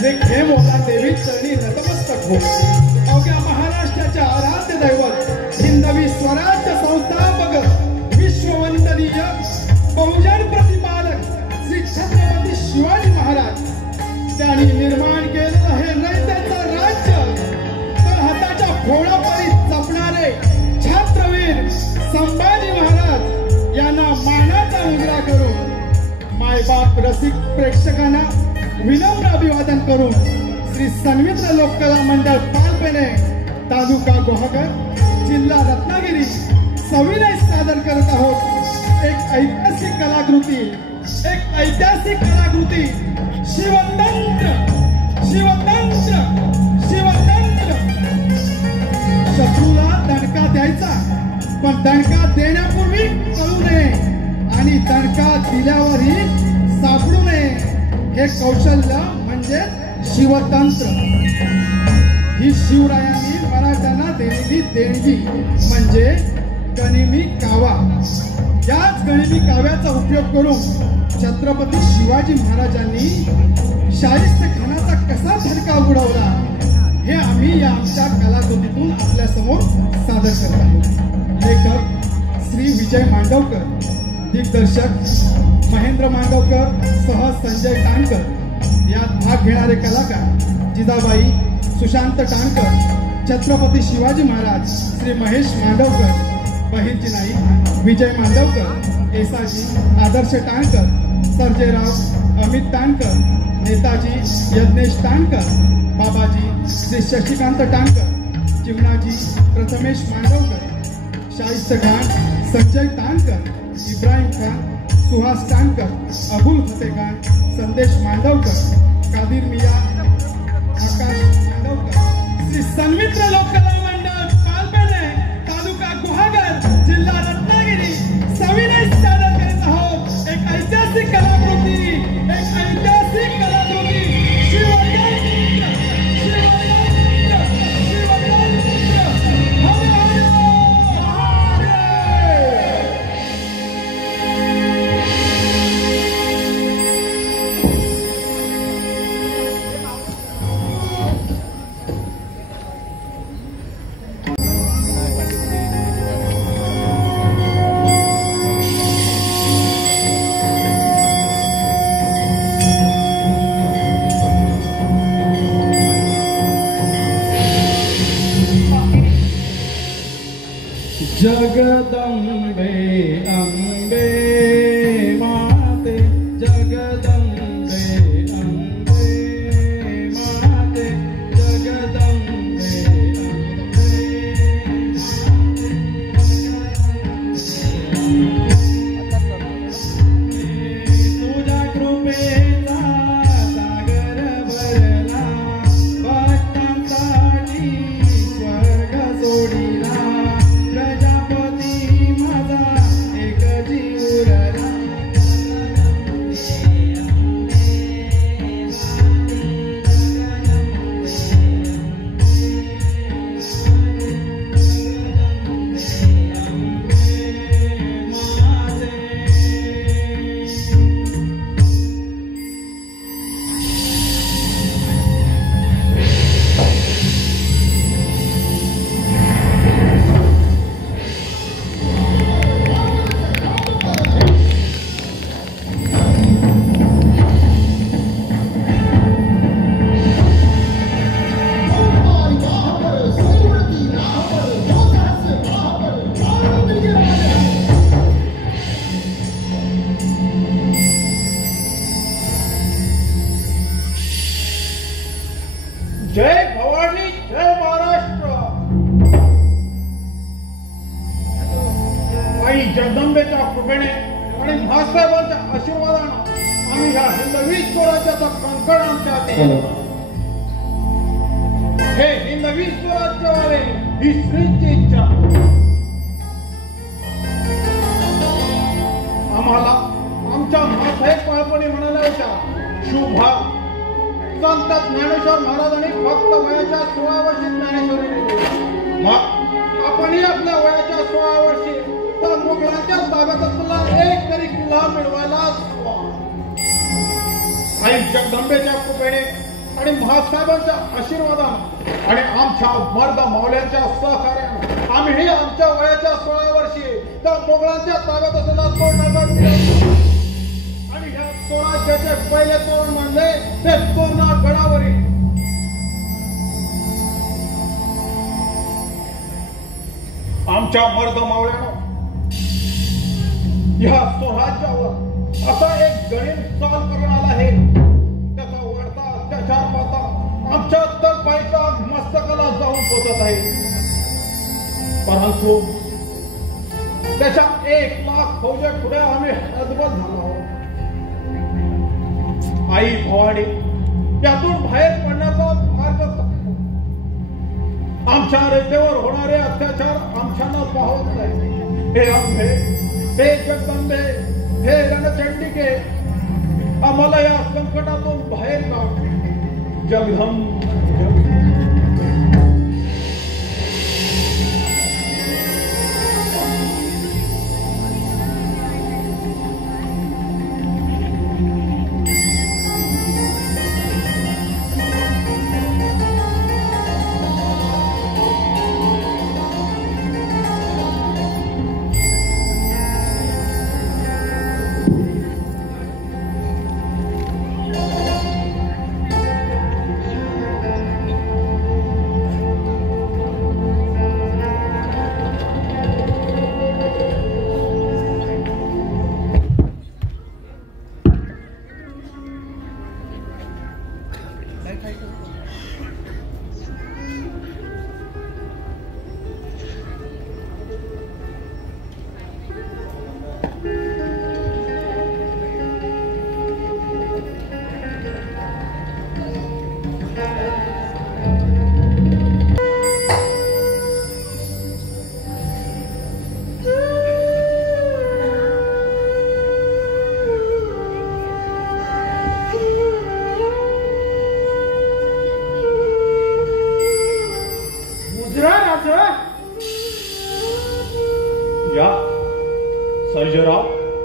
श्री खेमोला देवी चरणी नतमस्तक हो। अवघ्या महाराष्ट्राच्या आराध्य दैवत हिंदवी स्वराज्य संस्थापक विश्ववंदनीय बहुजन प्रतिपादक श्री छत्रपती शिवाजी महाराज त्यांनी निर्माण केलेलं हे रयतेचं राज्य तर हाताच्या फोडापरी जपणारे छत्रवीर संभाजी महाराज यांना मानाचा मुजरा करून मायबाप रसिक प्रेक्षकांना विनम्र अभिवादन करून श्री सन्मित्र लोककला मंडळ पालपेने तालुका गुहागर जिल्हा रत्नागिरी सविनय सादर करत आहोत एक ऐतिहासिक कलाकृती शिवतंत्र शिवतंत्र शिवतंत्र। शत्रूला दणका द्यायचा पण दणका देण्यापूर्वी कळू नये आणि दणका दिल्यावरही सापडू नये हे कौशल्य म्हणजे शिवतंत्र। ही शिवरायांनी मराठ्यांना दिलेली देणगी म्हणजे गनिमी कावा। याच गनिमी काव्याचा उपयोग करून छत्रपती शिवाजी महाराजांनी शाहिस्त खानाचा कसा धडका उडवला हे आम्ही या आमच्या कलाकृतीतून आपल्या समोर सादर करत आहोत। लेखक श्री विजय मांडवकर, दिग्दर्शक महेंद्र मांडवकर सह संजय टाणकर यात भाग घेणारे कलाकार जिजाबाई सुशांत टाणकर, छत्रपती शिवाजी महाराज श्री महेश मांडवकर, बहिर्जी नाईक विजय मांडवकर, एसाजी आदर्श टाणकर, सर्जेराव अमित टाणकर, नेताजी यज्ञेश टाणकर, बाबाजी श्री शशिकांत टाणकर, चिमणाजी प्रथमेश मांडवकर, शाहिस्त खान संजय टाणकर, इब्राहिम खान सुहास टाणकर, अबुल फतेह खान संदेश मांडवकर, कादिर मिया आकाश मांडवकर, श्री सन्मित्र लोककला मंडळ पालपेणे तालुका गुहागर जिल्हा रत्नागिरी सविनय सादर करीत आहोत एक ऐतिहासिक कलाकृती जगदंबे अंबे माते जगदंबे अंबे माते जगदंबे तुझ्या कृपेचा सागर भरला भक्तांसाठी स्वर्ग सोडिला जय भवानी जय महाराष्ट्र। आई जगदंबेच्या कृपेने आणि महासाहेबांच्या आशीर्वादाने आम्ही ह्या हिंदवी स्वराज्याचा कंकण आमच्या हाती हे हिंदवी स्वराज्य व्हावे ही श्रींची इच्छा। आम्हाला आमच्या महासाहेब पळपणी म्हणाल्या होत्या शुभा संत ज्ञानेश्वर महाराजांनी फक्त वयाच्या 16 वर्षी ज्ञानेश्वरी दिली। मग आपणही आपल्या वयाच्या 16 वर्षी तर मुघलांच्या ताब्यात असलेला एक तरी किल्ला मिळवायला आई जगदंबेच्या कृपेने आणि महासाहेबांच्या आशीर्वादाने आणि आमच्या मर्द मावल्यांच्या सहकार्याने आम्हीही आमच्या वयाच्या 16 वर्षी त्या मुघलांच्या ताब्यात असलेला तोरणगड मिळवला आणि ह्या स्वराज्याचे पहिले तोरण मानले ते तोरणगडावरील आमच्या मर्द मावळ्यानं ह्या स्वराज्यावर असा एक गणित चाल करून आला आहे त्याचा वाढता अत्याचार पाहता आमच्या तळपाईच्या मस्तकाला जाऊन पोचत आहे। परंतु त्याच्या 1 लाख फौजे पुढे आम्ही हतबल झालो आहोत। आई भवानी यातून बाहेर पडण्याचा मार्ग आमच्या रेतेवर होणारे अत्याचार आमच्याला पाहत नाही। हे आंबे हे जगदंबे हे रणचंडिके आम्हाला या संकटातून बाहेर काढ। जगदंब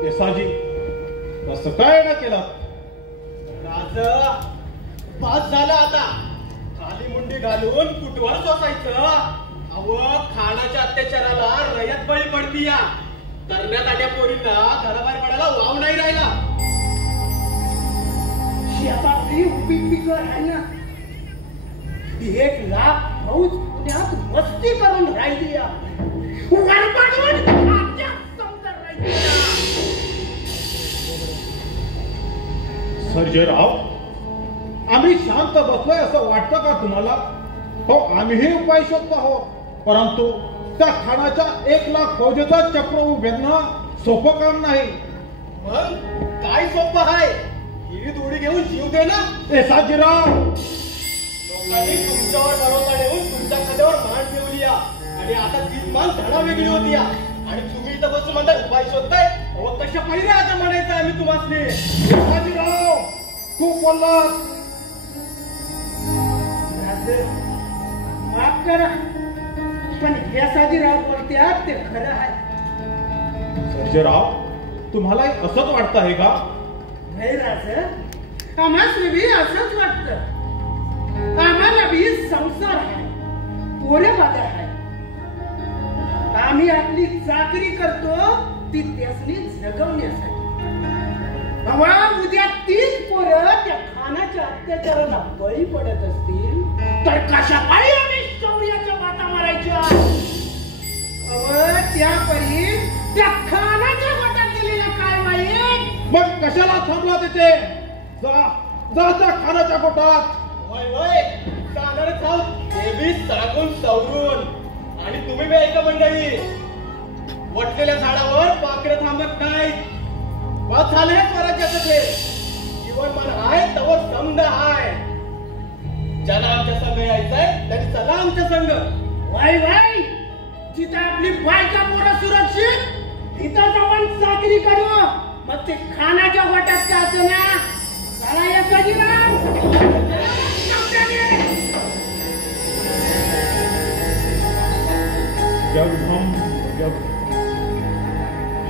येसाजी असं काय ना केलं राजा पास झालं आता खाली मुंडी घालून कुटवर सोसायचं अव खानाच्या अत्याचाराला रयत बळी पडती या करण्यात आल्या पोरींना घराबाहेर पडायला वाव नाही राहिला शेतातली उपीट आहे ना 1 लाख फौज पुण्यात मस्ती करून राहिली या वरपाडून राज्यात समजा राहिली सर्जेराव आम्ही शांत बसलोय असं वाटतं का तुम्हाला हो आम्हीही उपाय शोधतो आहोत परंतु त्या खानाच्या 1 लाख फौजेचा चक्र उभेरणं सोपं काम नाही मग काय सोपं आहे ही दोडी घेऊन जीव दे ना येसाजीराव लोकांनी तुमच्यावर भरोसा ठेवून तुमच्या खात्यावर मान ठेवली या आणि आता ती मान धडा वेगळी होती या आणि तुम्ही इथं बसून म्हणताय उपाय शोधताय अहो तशा पहिले आता म्हणायचं आम्ही तुम्हाला येसाजीराव खूप बोललात माफ करा पण येसाजीराव बोलत्यात ते खरं आहे सर्जेराव तुम्हालाही असंच वाटतं आहे का नाही राज आम्हाला बी असंच वाटतं आम्हाला बी संसार आहे पोरे बाधा आहे आम्ही आपली चाकरी करतो ती त्यासनी जगवण्यासाठी बाबा उद्या 3 पोरं त्या खानाच्या अत्याचाराला बळी पडत असतील तर कशा पायी आम्ही शौर्याच्या बाता मारायच्या त्यापरी त्या खानाच्या गोटात गेलेलं काय वाईट मग कशाला थांबला तिथे जा जा त्या खानाच्या गोटात वय वय जाणारच आहोत हे बी सांगून सवरून आणि तुम्ही बी ऐका मंडळी वटलेल्या झाडावर पाखरं थांबत नाहीत बस झाले स्वराज्याचं ते जीवन मन आहे तवर समज आहे ज्याला आमच्या संघ यायचंय त्यांनी चला आमच्या संघ वाई वाई जिथं आपली बायका पोरं सुरक्षित तिथं जाऊन चाकरी करू मग ते खानाच्या गोट्यात का असं ना चला येसाजीराव जगधम जग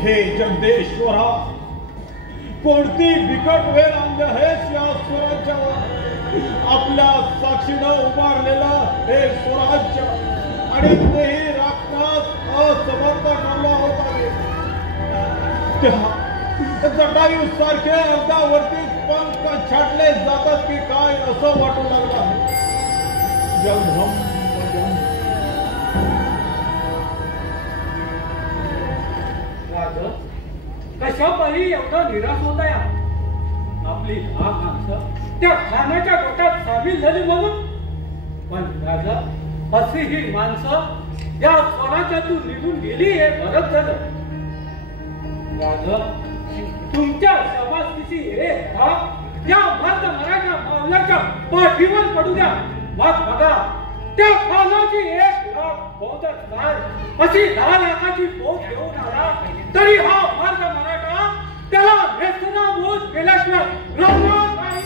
हे जगदेश्वरा कोणती बिकट वेळ आणली आहेस या स्वराज्यावर आपल्या साक्षीनं उभारलेलं हे स्वराज्य आणि तेही राखण्यास असमर्थ ठरला होता जटायू सारखे अर्धावरती पंख छाटले जातात की काय असं वाटू लागलं आहे जगधम कशा पायी एवढा निराश होता या आपली हा माणसं त्या खानाच्या गोटात सामील झाली म्हणून पण राजा अशी ही माणसं या स्वराज्यातून निघून गेली हे बरंच झालं राजा तुमच्या समाजची हे या भारत मराठा मावल्याच्या पाठीवर पडू द्या मग बघा त्या खानाची 1 लाख फौजच नाही अशी 10 लाखाची फौज घेऊन आला तरी हा भारत मराठा त्याला नेस्तनाबूत केल्याशिवाय राहणार नाही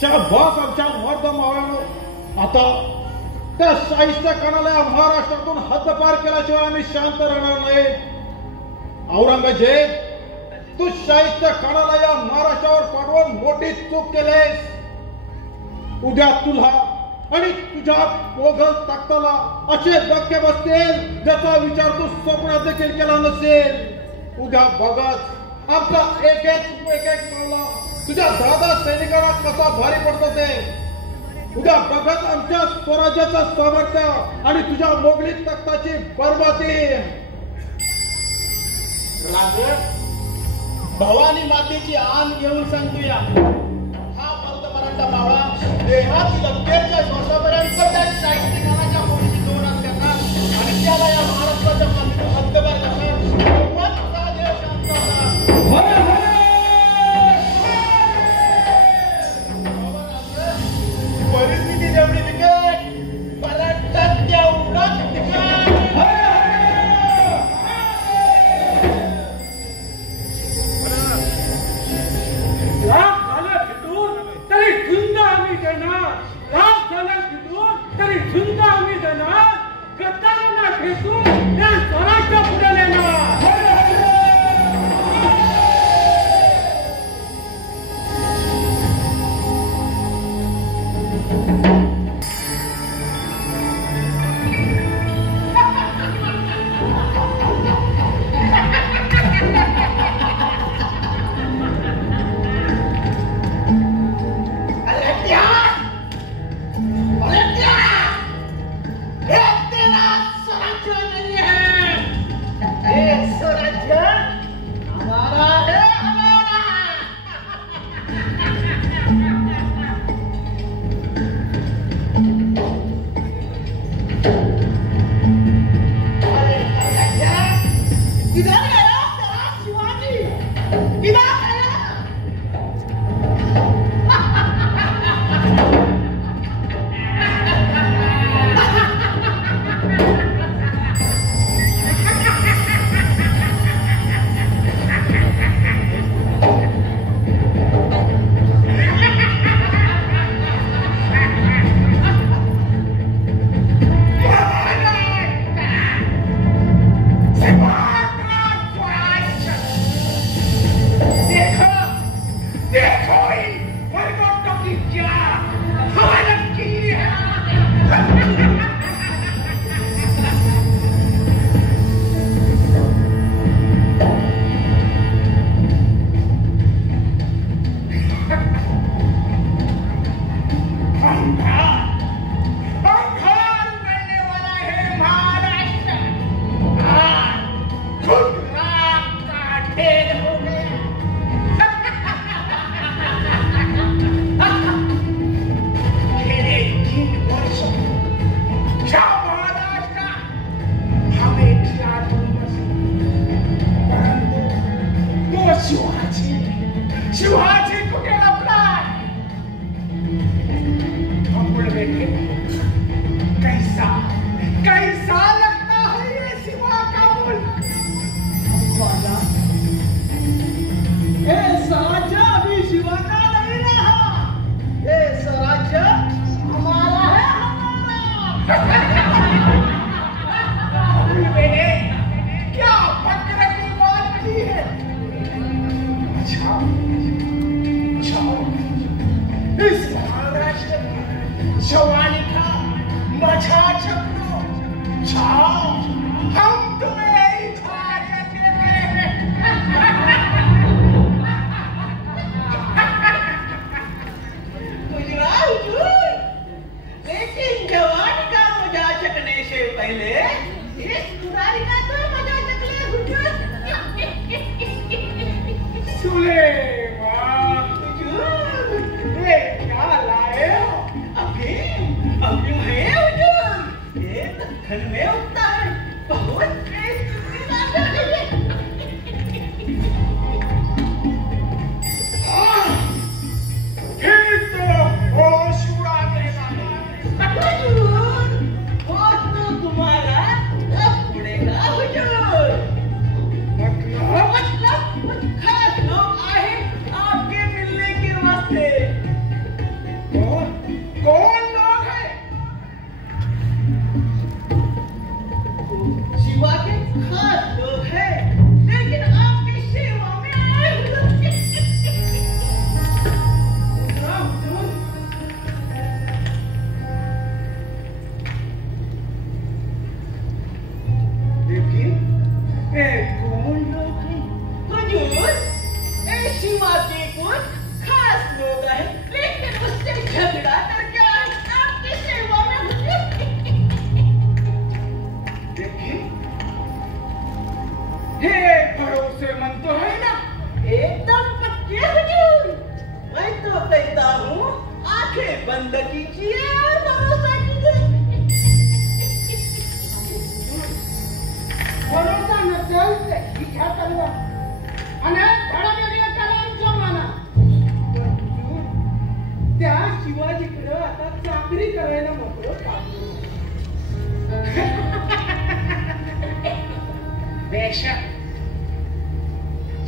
शाबास आमच्या मर्द मावळ्यानं आता त्या शाहीच्या कानाला या महाराष्ट्रातून हद्दपार केल्याशिवाय आम्ही शांत राहणार नाही औरंगजेब तू शाहीच्या कानाला या महाराष्ट्रावर पाडवून मोठी चूक केलेस उद्या तुला आणि तुझ्या मोगल ताकदाला असे धक्के बसतील ज्याचा विचार तू स्वप्नात देखील केला नसेल उद्या बघत आमचा एक मावळा तुझ्या दादा सैनिकांना कसा भारी पडतो ते उद्या बघत आमच्या स्वराज्याचं सामर्थ्य आणि तुझ्या मोगली तख्ताची बरबादी भवानी मातेची आन घेऊन सांगतोया हा मर्द मराठा मावळा देहात लक्ष्याच्या श्वासापर्यंत त्या साहित्यिकाच्या पोलीची जोरात करणार आणि त्याला या महाराष्ट्राच्या मातीतून हद्दपार करणार मग देव शांत होणार परिस्थिती जेवढी बिकट मराठा तेवढाच बिकट लाख झालं फिटून तरी झुंज आम्ही देणार लाख झालं फिटून तरी झुंज गद्दारांना खेचून या स्वराज्य पुढे नेणार.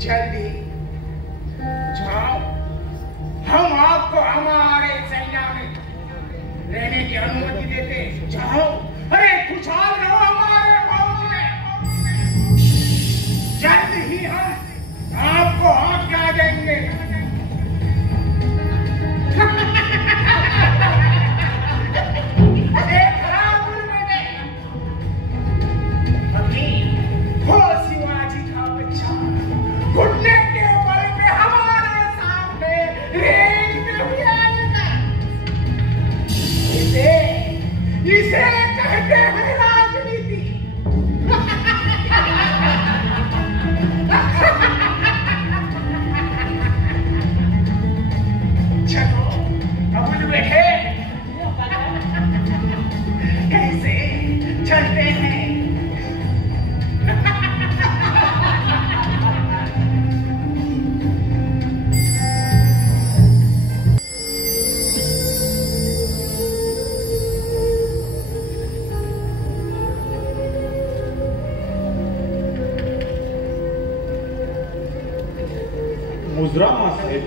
जल्दी जाओ, हम आपको हमारे सैन्य में रहने की अनुमति देते। जाओ, अरे खुशहाल रहो। कहते हैं राजनीति। चलो कबूल बैठे, कैसे चलते हैं? मुजरा मासाहेब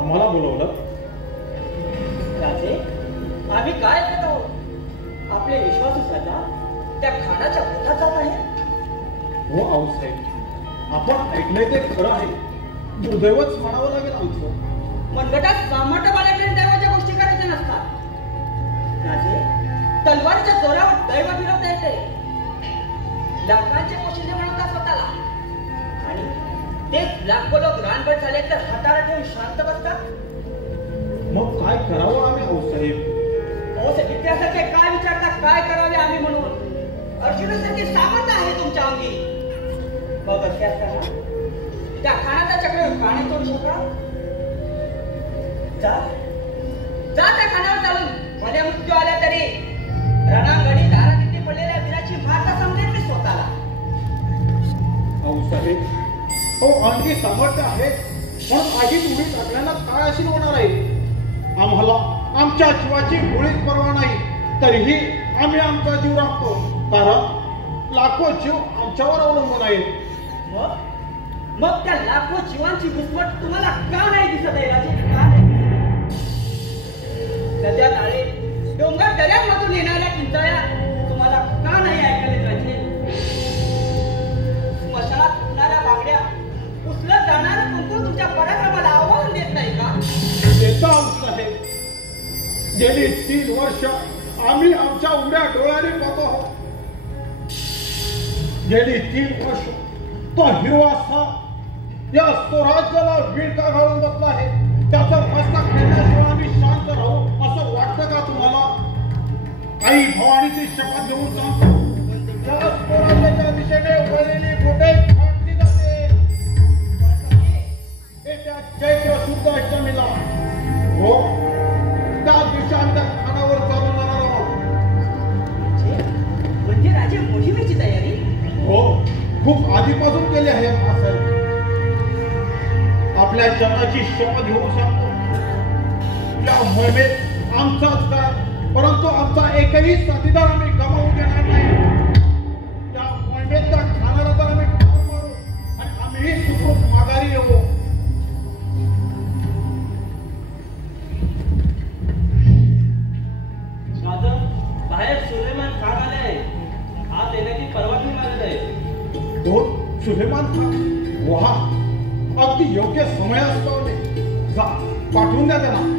आम्हाला बोलवलं. राजे, आम्ही काय करत आहोत? आपले विश्वासू स्वतः त्या खानाच्या पोटात जात आहे. हो आऊसाहेब, आपण ऐकलंय ते खरं आहे. दुर्दैवच म्हणावं लागेल आमचं. मनगटात सामर्थ्य बाळगलेल्या दैवाच्या गोष्टी करायच्या नसतात. राजे, तलवारीच्या जोरावर दैव फिरवता येते. लाखांचे पोशिंदे म्हणतात स्वतःला, आणि तेच लाखो लोक रानभर झाले तर हाताला ठेवून शांत बसतात. मग काय करावं आम्ही आऊसाहेब? इतिहासाचे काय विचारता काय करावे आम्ही म्हणून? अर्जुनासारखे सामर्थ्य आहे तुमच्या अंगी. मग असे असताना त्या खानाचा चक्र पाणी तोडू शकाल? जा त्या खानावर चालून भले मृत्यू आल्या तरी रणांगणी दारात पडलेल्या वीराची माता समजेल मी स्वतःला. आऊसाहेब, हो अंगी सामर्थ्य आहे, पण आगीत उडी टाकल्यानं काय अशी होणार आहे? आम्हाला आमच्या जीवाची मुळीच पर्वा नाही, तरीही आम्ही आमचा जीव राखतो. कारण लाखो जीव आमच्यावर अवलंबून आहेत. मग त्या लाखो जीवांची घुसमट तुम्हाला का नाही दिसत आहे राजे? का नाही? नद्या नाळे डोंगर दऱ्यांमधून येणाऱ्या किंचाळ्या तुम्हाला का नाही ऐकायला पाहिजे? स्मशानात फुटणाऱ्या बांगड्या उचलत जाणारा कुंकू तुमच्या पराक्रमाला आव्हान देत नाही का? देता आऊसाहेब. गेली 3 वर्ष आम्ही आमच्या उघड्या डोळ्याने पाहतो आहोत. गेली 3 वर्ष तो हिरवा साप या स्वराज्याला विळखा घालून बसला आहे. त्याचा मस्तक खेळण्याशिवाय आम्ही शांत राहू असं वाटतं का तुम्हाला? आई भवानीची शपथ घेऊन सांगतो, त्या स्वराज्याच्या दिशेने वळलेली बोटे फाटली जाते. येत्या चैत्र शुद्ध अष्टमीला हो त्या दिवशी आम्ही त्या खानावर चालून जाणार आहोत. म्हणजे राजे मोहिमेची तयारी? हो, खूप आधीपासून केली आहे मासाहेब. आपल्या जनाची शपथ घेऊन सांगतो, या मोहिमेत आमचाच काय, परंतु आमचा एकही साथीदार आम्ही गमावू देणार नाही. त्या मोहिमेत त्या खानाला तर आम्ही ठार मारू आणि आम्हीही सुखरूप माघारी येऊ. बाहेर सुलेमान खान आले आहे. आज येण्याची परवानगी मागत आहे. दोन सुलेमान खान? वाह, अगदी योग्य समयास पावले. जा, पाठवून द्या त्यांना.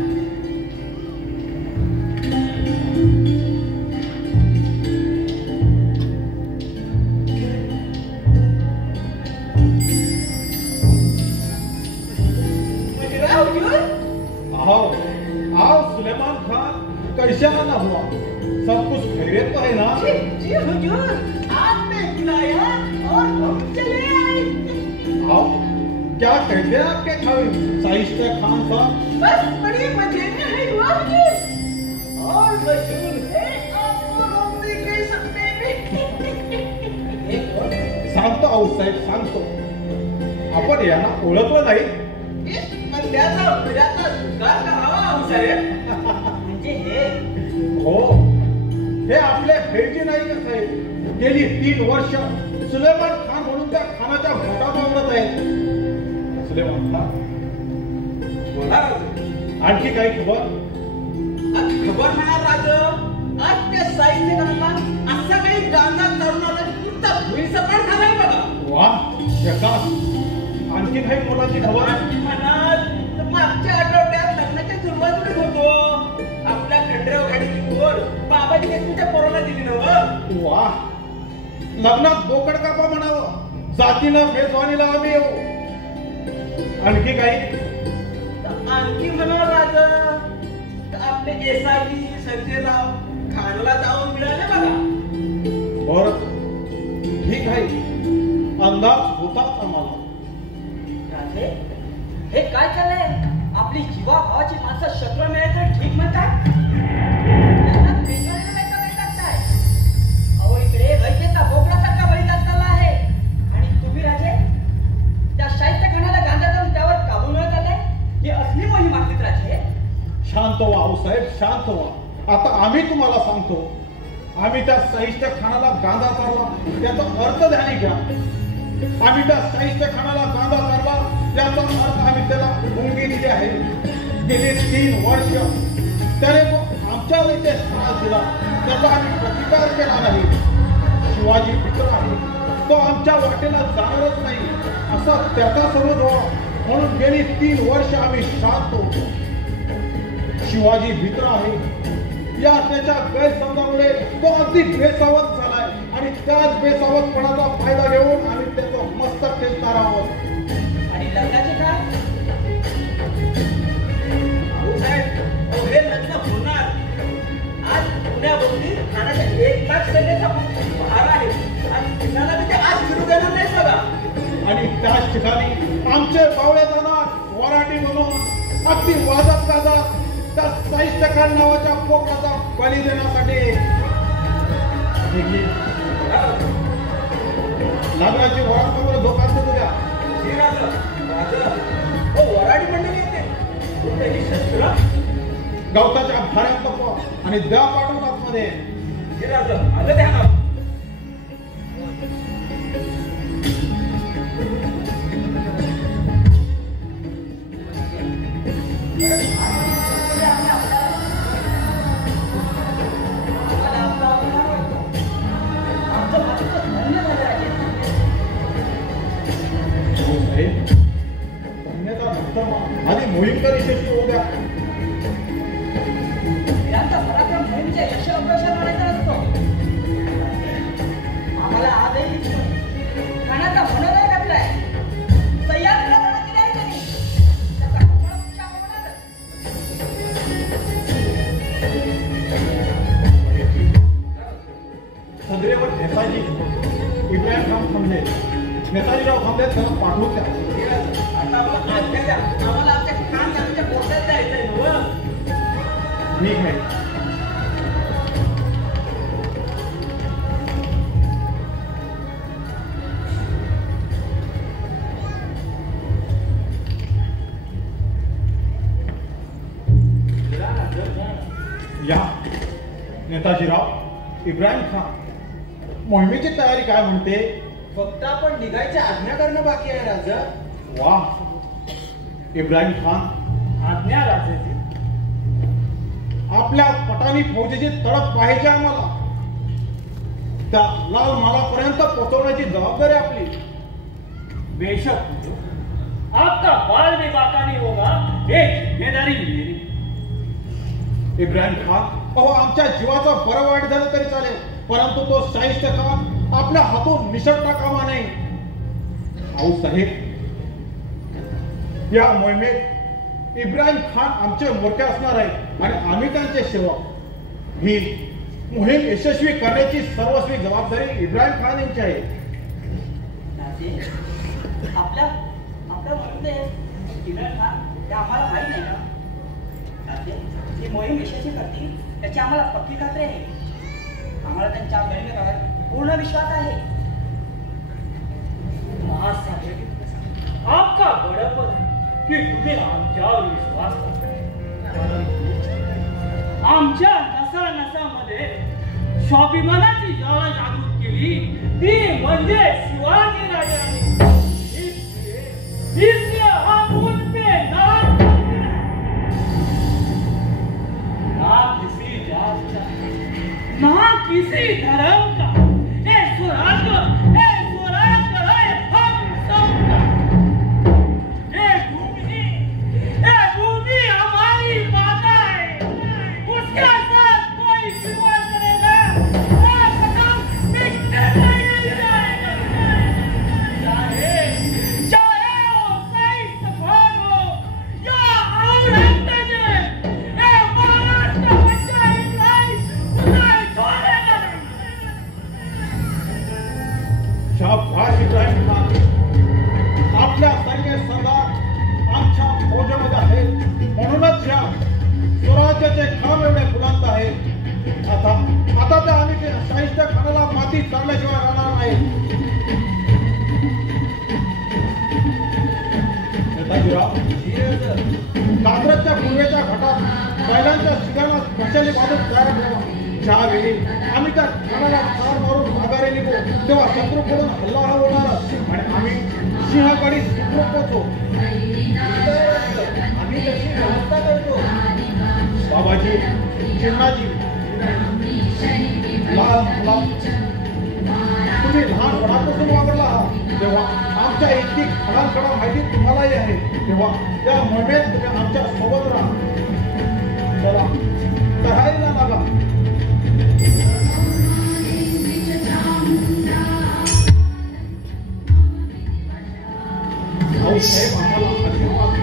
आओ सुलेमान खान, कैसे आना हुआ? सब कुछ खैरियत तो है ना? जी हुजूर, आपने बुलाया और हम चले आए। आओ, क्या कहते हैं आपके शाइस्ता खान साहब? बस बड़ी मजे में है हुजूर, और मशहूर है आपको रोक नहीं कह सकते। सांगतो आऊसाहेब, सांगतो. आपण यांना ओळखलं नाही? मंद्याचा उघड्याचा स्वीकार करावा आऊसाहेब. म्हणजे हे हो, हे आपले फैजी नाही का साहेब? गेली 3 वर्ष सुलेमान खान म्हणून त्या खानाच्या पोटात आवडत आहेत. सुलेमान खान, बोला आणखी काही खबर? खबर म्हणाल राज, आज त्या साईडने गणला असं काही गांजात तरुण आलं तुमचा भुईचा पण झालाय बघा. वा, जगात आणखी काही मुलाची खबर? म्हणाल तर मागच्या आठवड्यात लग्नाच्या सुरुवातीत होतो. आपल्या खंडराव गाडीची पोर बाबाजी तुमच्या पोराला दिली नव्हतं. वा, लग्नात बोकड कापा म्हणावं, जातीनं मेजवानीला आम्ही येऊ. आणखी काही? आणखी म्हणाल राज, आपले एसाई संजयराव खानला जाऊन मिळाले बघा. बर ठीक आहे, अंदाज होताच आम्हाला. राजे, हे काय चाललंय? आपली जीवा भावाची माणसं शत्रू मिळायचं ठीक म्हणतात. त्यांना बेकायदा नाही टाकताय. अहो इकडे रयतेचा बोकडासारखा बलिदान चालला आहे आणि तुम्ही राजे त्या शाहिस्ते खानाला गांजा जाऊन त्यावर काबू मिळत आलाय. ही असली मोहीम असलीच राजे. शांत व्हा आऊसाहेब, शांत व्हा. आता आम्ही तुम्हाला सांगतो, आम्ही त्या शाहिस्ते खानाला गांजा चारला याचा अर्थ ध्यानी घ्या. आम्ही त्या शाहिस्ते खानाला गांजा चारला याचा अर्थ आम्ही त्याला मुंगी दिली आहे. गेली 3 वर्ष त्याने तो आमच्या इथे त्रास दिला, त्याचा आम्ही प्रतिकार केला नाही. शिवाजी मित्र आहे, तो आमच्या वाटेला जाणारच नाही असा त्याचा समज व्हावा म्हणून गेली 3 वर्ष आम्ही शांत होतो. शिवाजी मित्र आहे या त्याच्या गैरसमजामुळे तो अगदी बेसावध झालाय आणि त्याच बेसावधपणाचा फायदा घेऊन आम्ही त्याचं मस्तक खेचणार आहोत. आणि लग्नाचे काय? भाऊसाहेब, हे लग्न होणार. आज पुण्याभोवती खानाच्या 1 लाख सैन्याचा भार आहे आणि पुण्याला म्हणजे आज सुरू देणार नाही बघा. आणि त्याच ठिकाणी आमचे पावले जाणार वराठी म्हणून अगदी वाजत गाजत त्या साहित्य खान नावाच्या पोकराचा बळी देण्यासाठी. लग्नाची वरात धोका द्या. वराडी मंडळी येते कोणत्याही शस्त्र गवताच्या भाड्यात लपवा आणि द्या पाठवून आतमध्ये. आलं ध्यानात. आधी मोहीमकर यशस्वी होऊ द्या. वीरांचा पराक्रम मोहिमेच्या यश अपयशात आणायचा असतो. आम्हाला आजही खानाचा मनोदय घातलाय. सह्याद्रीला लढा दिली आहे त्यांनी. त्याचा कमळ उच्चार होणारच. सदरेवर नेताजी इब्राहिम खान थांबले. नेताजीराव थांबले, त्यांना पाठवून द्या. आता आज्ञा द्या. आम्हाला आमच्या खान यांच्या पोटात जायचंय नवं. ठीक आहे. या नेताजीराव इब्राहिम खान, मोहिमेची तयारी काय म्हणते? फक्त आपण निघायची आज्ञा करणं बाकी आहे राजा. वाह इब्राहिम खान, आज्ञा राजाची. आपल्या पटाणी फौजेची तडप पाहिजे आम्हाला. त्या लाल मालापर्यंत पोहोचवण्याची जबाबदारी आपली. बेशक आपका बाल भी बाका नहीं होगा, ये जिम्मेदारी मेरी. इब्राहिम खान, अहो आमच्या जीवाचं बरं वाईट झालं तरी चालेल, परंतु तो शाहिस्ते खान आपल्या हातून निसटता कामा नाही. आऊसाहेब, या मोहिमेत इब्राहिम खान आमचे मोठे असणार आहे आणि आम्ही त्यांचे सेवक. ही मोहीम यशस्वी करण्याची सर्वस्वी जबाबदारी इब्राहिम खान यांची आहे. राजे, आपल्या मनातले इब्राहिम खान ते आम्हाला माहीत नाही का? राजे, ही मोहीम यशस्वी करतील त्याची आम्हाला पक्की खात्री आहे. आम्हाला त्यांच्या मेहनतीवर पूर्ण विश्वास आहे. महासाहेब, आपका बड़प्पन है की तुम्ही आमच्यावर विश्वास करता. आमच्या नसा-नसामध्ये स्वाभिमानाची ज्वाला जागृत केली ती म्हणजे शिवाजी राजांनी. इसलिए हम उन पे ना किसी जात का, ना किसी धर्म का, ये स्वराज्य है हम सबका. ये भूमि हमारी माता है, उसके साथ कोई विवाद करेगा वो कदम मिटने नहीं जाएगा. चाहे वो सही सफान हो या औरंगजेब, ये महाराष्ट्र बच्चा इब्राहिम शाबास इब्राहिम खान. आपल्यासारखे सरदार आमच्या फौजेमध्ये आहेत, म्हणूनच या स्वराज्याचे काम एवढे बुलंद आहे. आता त्या आम्ही शाहिस्ते खानाला माती चालल्याशिवाय राहणार नाही. नेताजीराव, कात्रजच्या पूर्वेच्या घाटात बैलांच्या शिगाला स्पेशली बाजूत तयार ठेवा. ज्यावेळी आम्ही त्या खानाला ठार मारून माघारी निघू तेव्हा शत्रूकडून हल्ला होणार आणि आम्ही सिंहगडी पोहोचू. आम्ही तशी व्यवस्था करतो. बाबाजी, चिमणाजी, तुम्ही लहानपणापासून वापरला आहात तेव्हा आमच्या इतकी खडाखडा माहिती तुम्हालाही आहे. तेव्हा त्या मोहिमेत तुम्ही आमच्या सोबत राहा. चला, तयारीला लागा. भाऊसाहेब आम्हाला आशीर्वाद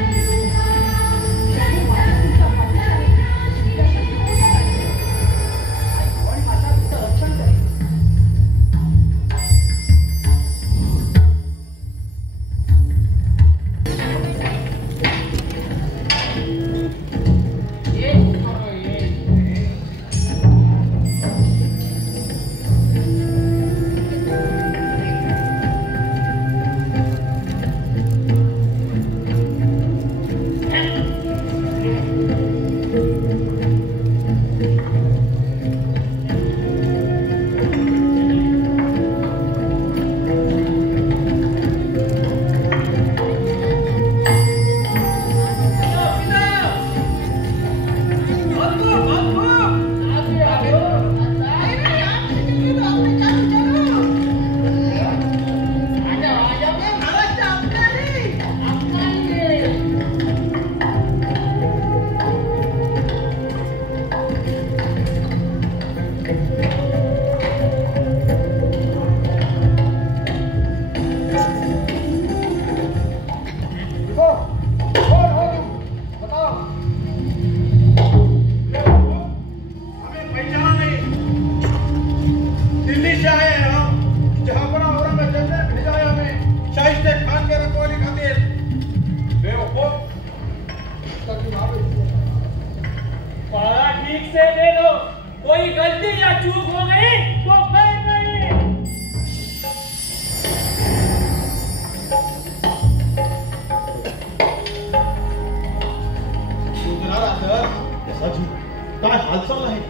काय हालचाल आहे?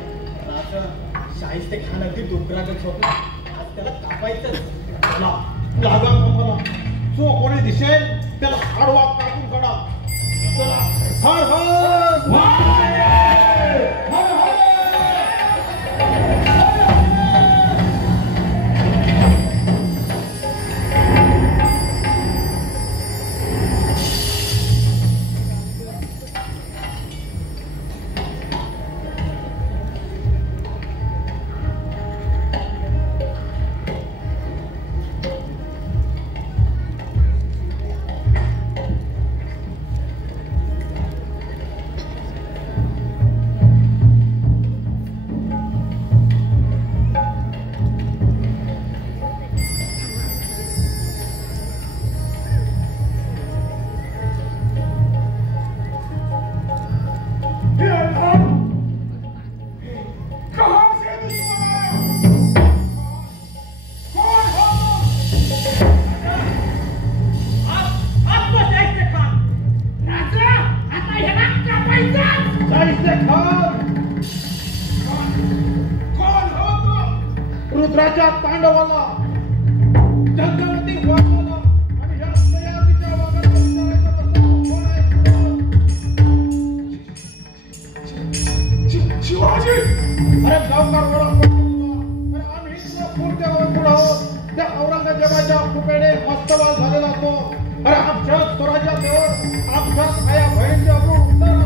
शाहिस्ते खान अगदी डोंगरागत होतो. आज त्याला कापायचं. लागा मला जो कोणी दिसेल त्याला आडवा कापून काढा. चला, हर हर रुद्राच्या तांडवाला जगवती वाघाला आणि ह्या सयातीच्या वाघाला शिवाजी अरे गावकार वडा अरे आम्ही पुढच्या पुढं त्या औरंगजेबाच्या कृपेने मस्तवाल झालेला तो. अरे आमच्या स्वराज्याजवळ आमच्या छाया बहिणीचे अब्रू उत्तर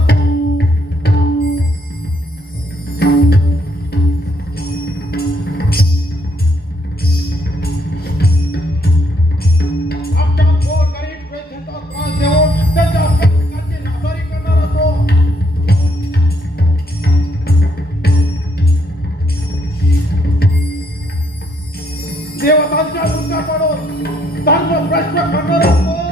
देवतांच्या मुद्दा पडून धर्म भ्रष्ट करणारा कोण?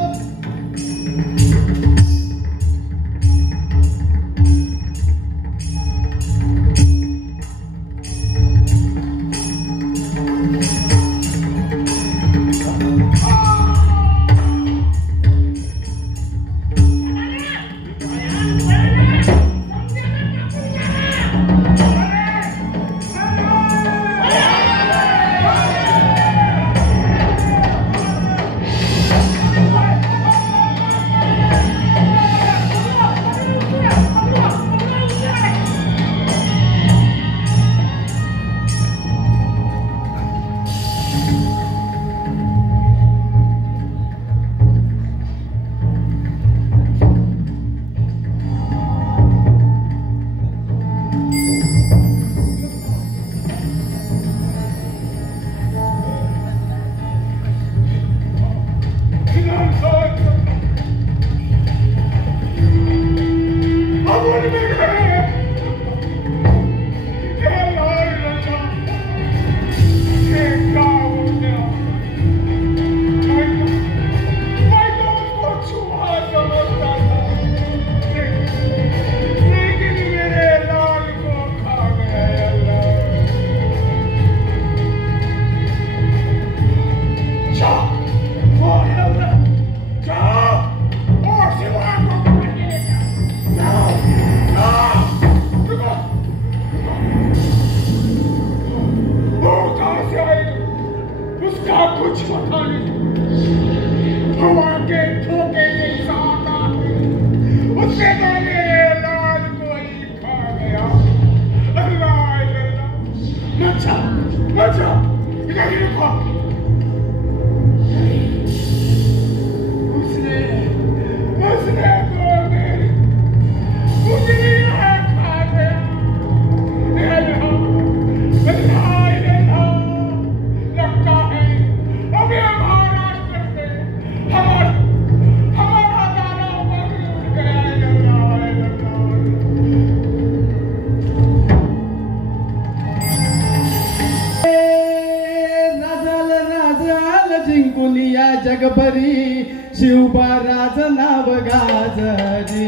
जगभरी शिवबा राज नाव गाजरी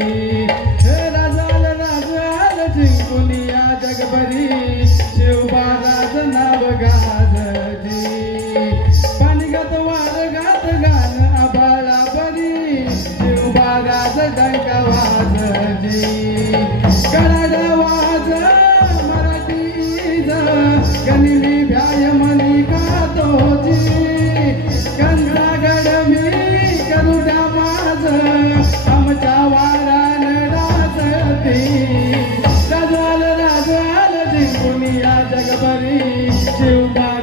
राजाल राजाल जिंकुनिया जगभरी शिवबा राज नाव गाजरी पाणीगात वारगात गान आबाळा बरी शिवबा राज डंका वाजरी कडाड वाज मराठी गनिमी भ्याय मनी कातोजी आमच्या वारान राजती राजवाल राजवाल जिंकुनिया जगभरी शिवबा